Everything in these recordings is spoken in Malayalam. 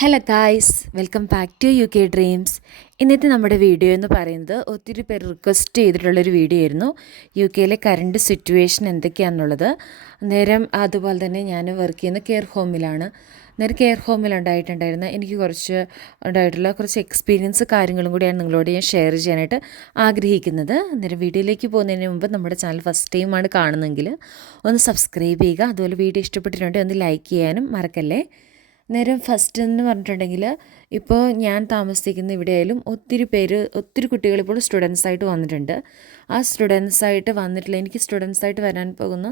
Hello guys welcome back to U K dreams ഇന്നത്തെ നമ്മുടെ വീഡിയോ എന്ന് പറയുന്നത് ഒത്തിരി പേർ റിക്വസ്റ്റ് ചെയ്തിട്ടുള്ളൊരു വീഡിയോ ആയിരുന്നു. യു കെയിലെ കറണ്ട് സിറ്റുവേഷൻ എന്തൊക്കെയാണെന്നുള്ളത് നേരം അതുപോലെ തന്നെ ഞാൻ വർക്ക് ചെയ്യുന്ന കെയർ ഹോമിലാണ് നേരം കെയർ ഹോമിൽ ഉണ്ടായിട്ടുണ്ടായിരുന്ന എനിക്ക് കുറച്ച് ഉണ്ടായിട്ടുള്ള കുറച്ച് എക്സ്പീരിയൻസ് കാര്യങ്ങളും കൂടിയാണ് നിങ്ങളോട് ഞാൻ ഷെയർ ചെയ്യാനായിട്ട് ആഗ്രഹിക്കുന്നത്. അന്നേരം വീഡിയോയിലേക്ക് പോകുന്നതിന് മുമ്പ് നമ്മുടെ ചാനൽ ഫസ്റ്റ് ടൈമാണ് കാണുന്നതെങ്കിൽ ഒന്ന് സബ്സ്ക്രൈബ് ചെയ്യുക. അതുപോലെ വീഡിയോ ഇഷ്ടപ്പെട്ടിട്ടുണ്ടെങ്കിൽ ഒന്ന് ലൈക്ക് ചെയ്യാനും മറക്കല്ലേ? നേരം ഫസ്റ്റ് എന്ന് പറഞ്ഞിട്ടുണ്ടെങ്കിൽ ഇപ്പോൾ ഞാൻ താമസിക്കുന്ന ഇവിടെയായാലും ഒത്തിരി പേര് ഒത്തിരി കുട്ടികൾ ഇപ്പോൾ സ്റ്റുഡൻസ് ആയിട്ട് വന്നിട്ടുണ്ട്. ആ സ്റ്റുഡൻസ് ആയിട്ട് വന്നിട്ടില്ല. എനിക്ക് സ്റ്റുഡൻസ് ആയിട്ട് വരാൻ പോകുന്ന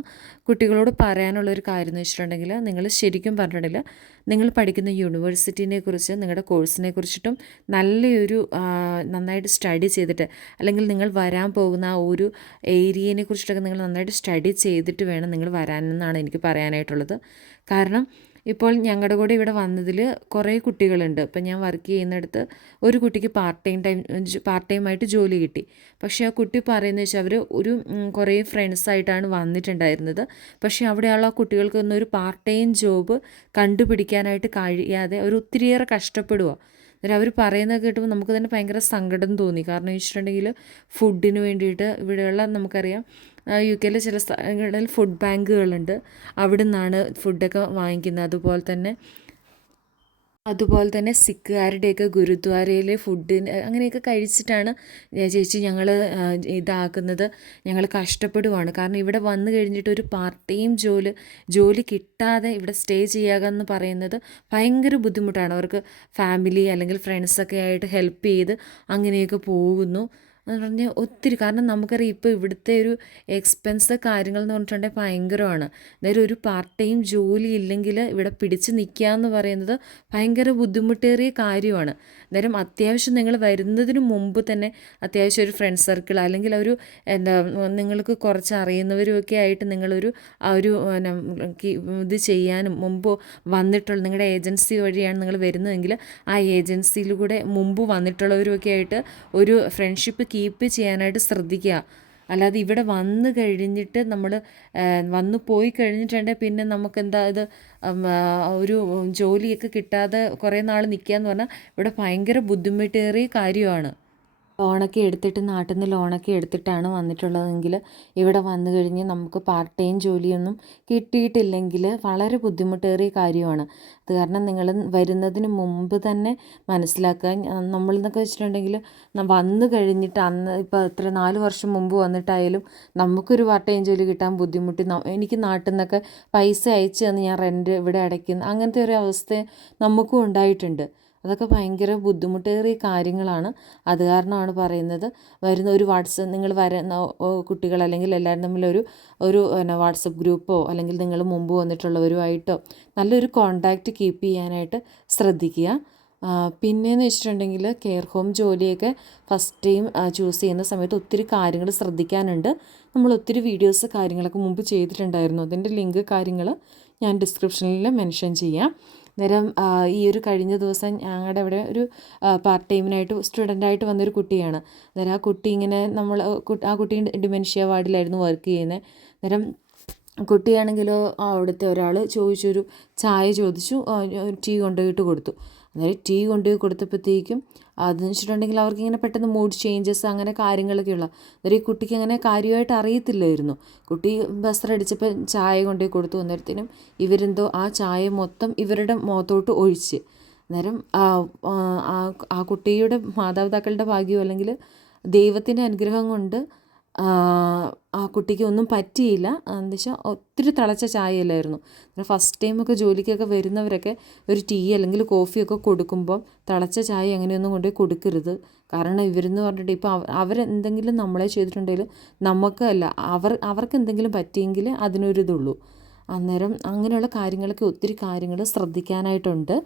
കുട്ടികളോട് പറയാനുള്ള ഒരു കാര്യം എന്ന് വെച്ചിട്ടുണ്ടെങ്കിൽ നിങ്ങൾ ശരിക്കും പറഞ്ഞിട്ടുണ്ടെങ്കിൽ നിങ്ങൾ പഠിക്കുന്ന യൂണിവേഴ്സിറ്റിനെ കുറിച്ച് നിങ്ങളുടെ കോഴ്സിനെ കുറിച്ചിട്ടും നല്ലൊരു നന്നായിട്ട് സ്റ്റഡി ചെയ്തിട്ട് അല്ലെങ്കിൽ നിങ്ങൾ വരാൻ പോകുന്ന ആ ഒരു ഏരിയനെ കുറിച്ചിട്ടൊക്കെ നിങ്ങൾ നന്നായിട്ട് സ്റ്റഡി ചെയ്തിട്ട് വേണം നിങ്ങൾ വരാനെന്നാണ് എനിക്ക് പറയാനായിട്ടുള്ളത്. കാരണം ഇപ്പോൾ ഞങ്ങളുടെ കൂടെ ഇവിടെ വന്നതിൽ കുറേ കുട്ടികളുണ്ട്. ഇപ്പം ഞാൻ വർക്ക് ചെയ്യുന്നിടത്ത് ഒരു കുട്ടിക്ക് പാർട്ട് ടൈം ടൈം പാർട്ട് ടൈമായിട്ട് ജോലി കിട്ടി. പക്ഷേ ആ കുട്ടി പറയുന്നത് വെച്ചാൽ അവർ ഒരു കുറേ ഫ്രണ്ട്സായിട്ടാണ് വന്നിട്ടുണ്ടായിരുന്നത്. പക്ഷേ അവിടെയുള്ള കുട്ടികൾക്കൊന്നും ഒരു പാർട്ട് ടൈം ജോബ് കണ്ടുപിടിക്കാനായിട്ട് കഴിയാതെ അവർ ഒത്തിരിയേറെ കഷ്ടപ്പെടുക അന്നേരം അവർ പറയുന്നത് കേട്ടപ്പോൾ നമുക്ക് തന്നെ ഭയങ്കര സങ്കടം തോന്നി. കാരണം വെച്ചിട്ടുണ്ടെങ്കിൽ ഫുഡിന് വേണ്ടിയിട്ട് ഇവിടെയുള്ള നമുക്കറിയാം യു കെയിലെ ചില സ്ഥലങ്ങളിൽ ഫുഡ് ബാങ്കുകളുണ്ട് അവിടെ നിന്നാണ് ഫുഡൊക്കെ വാങ്ങിക്കുന്നത്. അതുപോലെ തന്നെ അതുപോലെ തന്നെ സിഖുകാരുടെയൊക്കെ ഗുരുദ്വാരയിലെ ഫുഡിന് അങ്ങനെയൊക്കെ കഴിച്ചിട്ടാണ് ചേച്ചി ഞങ്ങൾ ഇതാക്കുന്നത്. ഞങ്ങൾ കഷ്ടപ്പെടുവാണ്. കാരണം ഇവിടെ വന്നു കഴിഞ്ഞിട്ട് ഒരു പാർട്ട് ടൈം ജോലി ജോലി കിട്ടാതെ ഇവിടെ സ്റ്റേ ചെയ്യുക എന്ന് പറയുന്നത് ഭയങ്കര ബുദ്ധിമുട്ടാണ്. അവർക്ക് ഫാമിലി അല്ലെങ്കിൽ ഫ്രണ്ട്സൊക്കെ ആയിട്ട് ഹെൽപ്പ് ചെയ്ത് അങ്ങനെയൊക്കെ പോകുന്നു. എന്ന് പറഞ്ഞാൽ ഒത്തിരി. കാരണം നമുക്കറിയാം ഇപ്പോൾ ഇവിടുത്തെ ഒരു എക്സ്പെൻസ് കാര്യങ്ങൾ എന്ന് പറഞ്ഞിട്ടുണ്ടെങ്കിൽ ഭയങ്കരമാണ്. അതായത് ഒരു പാർട്ട് ടൈം ജോലി ഇല്ലെങ്കിൽ ഇവിടെ പിടിച്ച് നിൽക്കുക എന്ന് പറയുന്നത് ഭയങ്കര ബുദ്ധിമുട്ടേറിയ കാര്യമാണ്. അന്നേരം അത്യാവശ്യം നിങ്ങൾ വരുന്നതിന് മുമ്പ് തന്നെ അത്യാവശ്യം ഒരു ഫ്രണ്ട് സർക്കിൾ അല്ലെങ്കിൽ ഒരു എന്താ നിങ്ങൾക്ക് കുറച്ച് അറിയുന്നവരുമൊക്കെ ആയിട്ട് നിങ്ങളൊരു ആ ഒരു ഇത് ചെയ്യാനും മുമ്പ് വന്നിട്ടുള്ള നിങ്ങളുടെ ഏജൻസി വഴിയാണ് നിങ്ങൾ വരുന്നതെങ്കിൽ ആ ഏജൻസിയിലൂടെ മുമ്പ് വന്നിട്ടുള്ളവരുമൊക്കെ ആയിട്ട് ഒരു ഫ്രണ്ട്ഷിപ്പ് കീപ്പ് ചെയ്യാനായിട്ട് ശ്രദ്ധിക്കുക. അല്ലാതെ ഇവിടെ വന്നു കഴിഞ്ഞിട്ട് നമ്മൾ വന്നു പോയി കഴിഞ്ഞിട്ടുണ്ടെങ്കിൽ പിന്നെ നമുക്ക് എന്താ ഇത് ഒരു ജോലിയൊക്കെ കിട്ടാതെ കുറേ നാൾ നിൽക്കുക എന്ന് പറഞ്ഞാൽ ഇവിടെ ഭയങ്കര ബുദ്ധിമുട്ടേറിയ കാര്യമാണ്. ലോണൊക്കെ എടുത്തിട്ട് നാട്ടിൽ നിന്ന് ലോണൊക്കെ എടുത്തിട്ടാണ് വന്നിട്ടുള്ളതെങ്കിൽ ഇവിടെ വന്നു കഴിഞ്ഞ് നമുക്ക് പാർട്ട് ടൈം ജോലിയൊന്നും കിട്ടിയിട്ടില്ലെങ്കിൽ വളരെ ബുദ്ധിമുട്ടേറിയ കാര്യമാണ്. അത് കാരണം നിങ്ങൾ വരുന്നതിന് മുമ്പ് തന്നെ മനസ്സിലാക്കുക. നമ്മളെന്നൊക്കെ വെച്ചിട്ടുണ്ടെങ്കിൽ വന്നു കഴിഞ്ഞിട്ട് അന്ന് ഇപ്പോൾ എത്ര നാല് വർഷം മുമ്പ് വന്നിട്ടായാലും നമുക്കൊരു പാർട്ട് ടൈം ജോലി കിട്ടാൻ ബുദ്ധിമുട്ടി. എനിക്ക് നാട്ടിൽ നിന്നൊക്കെ പൈസ അയച്ചു തന്ന് ഞാൻ റെന്റ് ഇവിടെ അടയ്ക്കുന്നു. അങ്ങനത്തെ ഒരു അവസ്ഥ നമുക്കും ഉണ്ടായിട്ടുണ്ട്. അതൊക്കെ ഭയങ്കര ബുദ്ധിമുട്ടേറിയ കാര്യങ്ങളാണ്. അത് കാരണമാണ് പറയുന്നത്. വരുന്ന ഒരു വാട്സപ്പ് നിങ്ങൾ വരുന്ന കുട്ടികൾ അല്ലെങ്കിൽ എല്ലാവരും തമ്മിലൊരു ഒരു പിന്നെ വാട്സപ്പ് ഗ്രൂപ്പോ അല്ലെങ്കിൽ നിങ്ങൾ മുമ്പ് വന്നിട്ടുള്ളവരുമായിട്ടോ നല്ലൊരു കോണ്ടാക്റ്റ് കീപ്പ് ചെയ്യാനായിട്ട് ശ്രദ്ധിക്കുക. പിന്നെയെന്ന് വെച്ചിട്ടുണ്ടെങ്കിൽ കെയർ ഹോം ജോലിയൊക്കെ ഫസ്റ്റ് ടൈം ചൂസ് ചെയ്യുന്ന സമയത്ത് ഒത്തിരി കാര്യങ്ങൾ ശ്രദ്ധിക്കാനുണ്ട്. നമ്മൾ ഒത്തിരി വീഡിയോസ് കാര്യങ്ങളൊക്കെ മുമ്പ് ചെയ്തിട്ടുണ്ടായിരുന്നു. അതിന്റെ ലിങ്ക് കാര്യങ്ങൾ ഞാൻ ഡിസ്ക്രിപ്ഷനിൽ മെൻഷൻ ചെയ്യാം. അന്നേരം ഈ ഒരു കഴിഞ്ഞ ദിവസം ഞങ്ങളുടെ ഇവിടെ ഒരു പാർട്ട് ടൈമിനായിട്ട് സ്റ്റുഡന്റായിട്ട് വന്നൊരു കുട്ടിയാണ്. അന്നേരം ആ കുട്ടി ഇങ്ങനെ നമ്മൾ ആ കുട്ടി ഡിമെൻഷ്യ വാർഡിലായിരുന്നു വർക്ക് ചെയ്യുന്നത് അന്നേരം കുട്ടിയാണെങ്കിലോ അവിടുത്തെ ഒരാൾ ചോദിച്ചൊരു ചായ ചോദിച്ചു ടീ കൊണ്ടുപോയിട്ട് കൊടുത്തു. അന്നേരം ടീ കൊണ്ടുപോയി കൊടുത്തപ്പോഴത്തേക്കും അതെന്ന് വെച്ചിട്ടുണ്ടെങ്കിൽ അവർക്ക് ഇങ്ങനെ പെട്ടെന്ന് മൂഡ് ചേഞ്ചസ് അങ്ങനെ കാര്യങ്ങളൊക്കെ ഉള്ള അന്നേരം ഈ കുട്ടിക്ക് അങ്ങനെ കാര്യമായിട്ട് അറിയത്തില്ലായിരുന്നു. കുട്ടി ബസ്സറടിച്ചപ്പോൾ ചായ കൊണ്ടുപോയി കൊടുത്തു. അന്നേരത്തിനും ഇവരെന്തോ ആ ചായ മൊത്തം ഇവരുടെ മുഖത്തോട്ട് ഒഴിച്ച്. അന്നേരം ആ കുട്ടിയുടെ മാതാപിതാക്കളുടെ ഭാഗ്യം അല്ലെങ്കിൽ ദൈവത്തിന്റെ അനുഗ്രഹം കൊണ്ട് ആ കുട്ടിക്ക് ഒന്നും പറ്റിയില്ല. എന്താ വെച്ചാൽ ഒത്തിരി തിളച്ച ചായയല്ലായിരുന്നു. ഫസ്റ്റ് ടൈമൊക്കെ ജോലിക്കൊക്കെ വരുന്നവരൊക്കെ ഒരു ടീ അല്ലെങ്കിൽ കോഫിയൊക്കെ കൊടുക്കുമ്പം തിളച്ച ചായ അങ്ങനെയൊന്നും കൊണ്ടുപോയി കൊടുക്കരുത്. കാരണം ഇവരെന്ന് പറഞ്ഞിട്ട് ഇപ്പോൾ അവരെന്തെങ്കിലും നമ്മളെ ചെയ്തിട്ടുണ്ടെങ്കിൽ നമുക്കല്ല അവർ അവർക്ക് എന്തെങ്കിലും പറ്റിയെങ്കിൽ അതിനൊരിതുള്ളൂ. അന്നേരം അങ്ങനെയുള്ള കാര്യങ്ങളൊക്കെ ഒത്തിരി കാര്യങ്ങൾ ശ്രദ്ധിക്കാനായിട്ടുണ്ട്.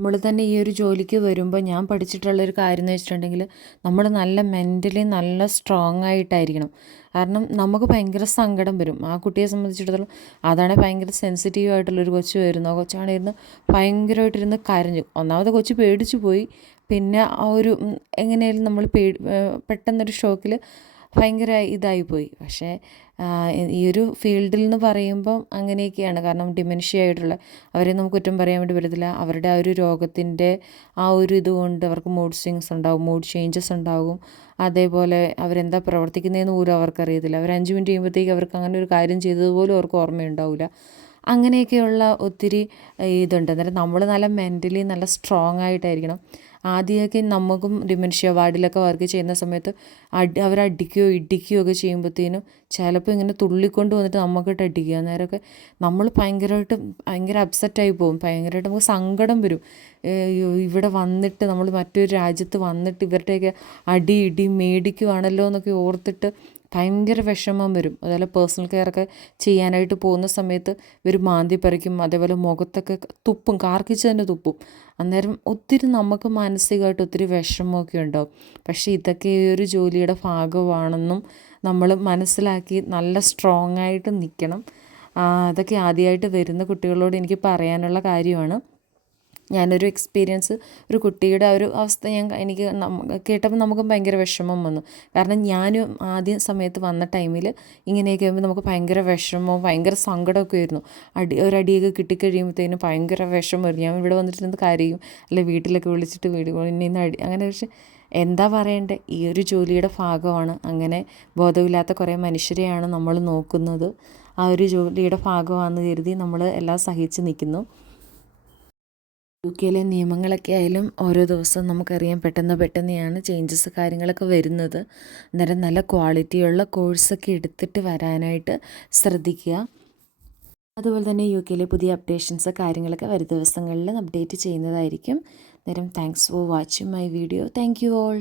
നമ്മൾ തന്നെ ഈ ഒരു ജോലിക്ക് വരുമ്പോൾ ഞാൻ പഠിച്ചിട്ടുള്ളൊരു കാര്യം എന്ന് വെച്ചിട്ടുണ്ടെങ്കിൽ നമ്മൾ നല്ല മെന്റലി നല്ല സ്ട്രോങ് ആയിട്ടായിരിക്കണം. കാരണം നമുക്ക് ഭയങ്കര സങ്കടം വരും. ആ കുട്ടിയെ സംബന്ധിച്ചിടത്തോളം അതാണ് ഭയങ്കര സെൻസിറ്റീവ് ആയിട്ടുള്ളൊരു കൊച്ചു വരുന്നു ആ കൊച്ചാണിരുന്ന് ഭയങ്കരമായിട്ടിരുന്ന് കരഞ്ഞു. ഒന്നാമത് കൊച്ചു പേടിച്ചു പോയി. പിന്നെ ആ ഒരു എങ്ങനെയായാലും നമ്മൾ പേ പെട്ടെന്നൊരു ഷോക്കിൽ ഭയങ്കര ഇതായിപ്പോയി. പക്ഷേ ഈ ഒരു ഫീൽഡിൽ എന്ന് പറയുമ്പം അങ്ങനെയൊക്കെയാണ്. കാരണം ഡിമെൻഷ്യ ആയിട്ടുള്ള അവരെ നമുക്ക് കുറ്റം പറയാൻ വേണ്ടി പറ്റത്തില്ല. അവരുടെ ആ ഒരു രോഗത്തിന്റെ ആ ഒരു ഇതുകൊണ്ട് അവർക്ക് മൂഡ് സ്വിങ്സ് ഉണ്ടാവും മൂഡ് ചേഞ്ചസ് ഉണ്ടാകും അതേപോലെ അവരെന്താ പ്രവർത്തിക്കുന്നതെന്ന് പോലും അവർക്കറിയത്തില്ല. അവർ അഞ്ച് മിനിറ്റ് കഴിയുമ്പോഴത്തേക്ക് അവർക്ക് അങ്ങനെ ഒരു കാര്യം ചെയ്തതുപോലും അവർക്ക് ഓർമ്മയുണ്ടാവില്ല. അങ്ങനെയൊക്കെയുള്ള ഒത്തിരി ഇതുണ്ട്. അന്നേരം നമ്മൾ നല്ല മെന്റലി നല്ല സ്ട്രോങ് ആയിട്ടായിരിക്കണം. ആദ്യമൊക്കെ നമുക്കും ഡിമെൻഷ്യ വാർഡിലൊക്കെ വർക്ക് ചെയ്യുന്ന സമയത്ത് അടി അവരടിക്കുകയോ ഇടിക്കുകയോ ഒക്കെ ചെയ്യുമ്പോഴത്തേനും ചിലപ്പോൾ ഇങ്ങനെ തുള്ളിക്കൊണ്ട് വന്നിട്ട് നമുക്കിട്ട് അടിക്കുക. അന്നേരമൊക്കെ നമ്മൾ ഭയങ്കരമായിട്ട് ഭയങ്കര അപ്സെറ്റായി പോകും. ഭയങ്കരമായിട്ട് നമുക്ക് സങ്കടം വരും. ഇവിടെ വന്നിട്ട് നമ്മൾ മറ്റൊരു രാജ്യത്ത് വന്നിട്ട് ഇവരുടെയൊക്കെ അടി ഇടി മേടിക്കുവാണല്ലോ എന്നൊക്കെ ഓർത്തിട്ട് ഭയങ്കര വിഷമം വരും. അതുപോലെ പേഴ്സണൽ കെയറൊക്കെ ചെയ്യാനായിട്ട് പോകുന്ന സമയത്ത് ഇവർ മാന്തി പറിക്കും അതേപോലെ മുഖത്തൊക്കെ തുപ്പും കാർക്കിച്ച് തന്നെ തുപ്പും. അന്നേരം ഒത്തിരി നമുക്ക് മാനസികമായിട്ട് ഒത്തിരി വിഷമമൊക്കെ ഉണ്ടാവും. പക്ഷേ ഇതൊക്കെ ഈ ഒരു ജോലിയുടെ ഭാഗമാണെന്നും നമ്മൾ മനസ്സിലാക്കി നല്ല സ്ട്രോങ് ആയിട്ട് നിൽക്കണം അതൊക്കെ ആദ്യമായിട്ട് വരുന്ന കുട്ടികളോട് എനിക്ക് പറയാനുള്ള കാര്യമാണ്. ഞാനൊരു എക്സ്പീരിയൻസ് ഒരു കുട്ടിയുടെ ആ ഒരു അവസ്ഥ ഞാൻ എനിക്ക് കേട്ടപ്പോൾ നമുക്ക് ഭയങ്കര വിഷമം വന്നു. കാരണം ഞാനും ആദ്യ സമയത്ത് വന്ന ടൈമിൽ ഇങ്ങനെയൊക്കെ ആകുമ്പോൾ നമുക്ക് ഭയങ്കര വിഷമവും ഭയങ്കര സങ്കടമൊക്കെ ആയിരുന്നു. അടി ഒരടിയൊക്കെ കിട്ടിക്കഴിയുമ്പോഴത്തേനും ഭയങ്കര വിഷമമായിരുന്നു ഞാൻ ഇവിടെ വന്നിട്ട് കരയും. അല്ലെ വീട്ടിലൊക്കെ വിളിച്ചിട്ട് വീട് ഇന്ന് അടി അങ്ങനെ പക്ഷേ എന്താ പറയണ്ടേ? ഈ ഒരു ജോലിയുടെ ഭാഗമാണ്. അങ്ങനെ ബോധമില്ലാത്ത കുറേ മനുഷ്യരെയാണ് നമ്മൾ നോക്കുന്നത്. ആ ഒരു ജോലിയുടെ ഭാഗമാണെന്ന് കരുതി നമ്മൾ എല്ലാം സഹിച്ച് നിൽക്കുന്നു. യു കെയിലെ നിയമങ്ങളൊക്കെ ആയാലും ഓരോ ദിവസം നമുക്കറിയാം പെട്ടെന്ന് പെട്ടെന്നെയാണ് ചേഞ്ചസ് കാര്യങ്ങളൊക്കെ വരുന്നത്. അന്നേരം നല്ല ക്വാളിറ്റിയുള്ള കോഴ്സൊക്കെ എടുത്തിട്ട് വരാനായിട്ട് ശ്രദ്ധിക്കുക. അതുപോലെ തന്നെ യു കെയിലെ പുതിയ അപ്ഡേഷൻസ് കാര്യങ്ങളൊക്കെ വരും ദിവസങ്ങളിൽ അപ്ഡേറ്റ് ചെയ്യുന്നതായിരിക്കും. അന്നേരം thanks for watching my video thank you all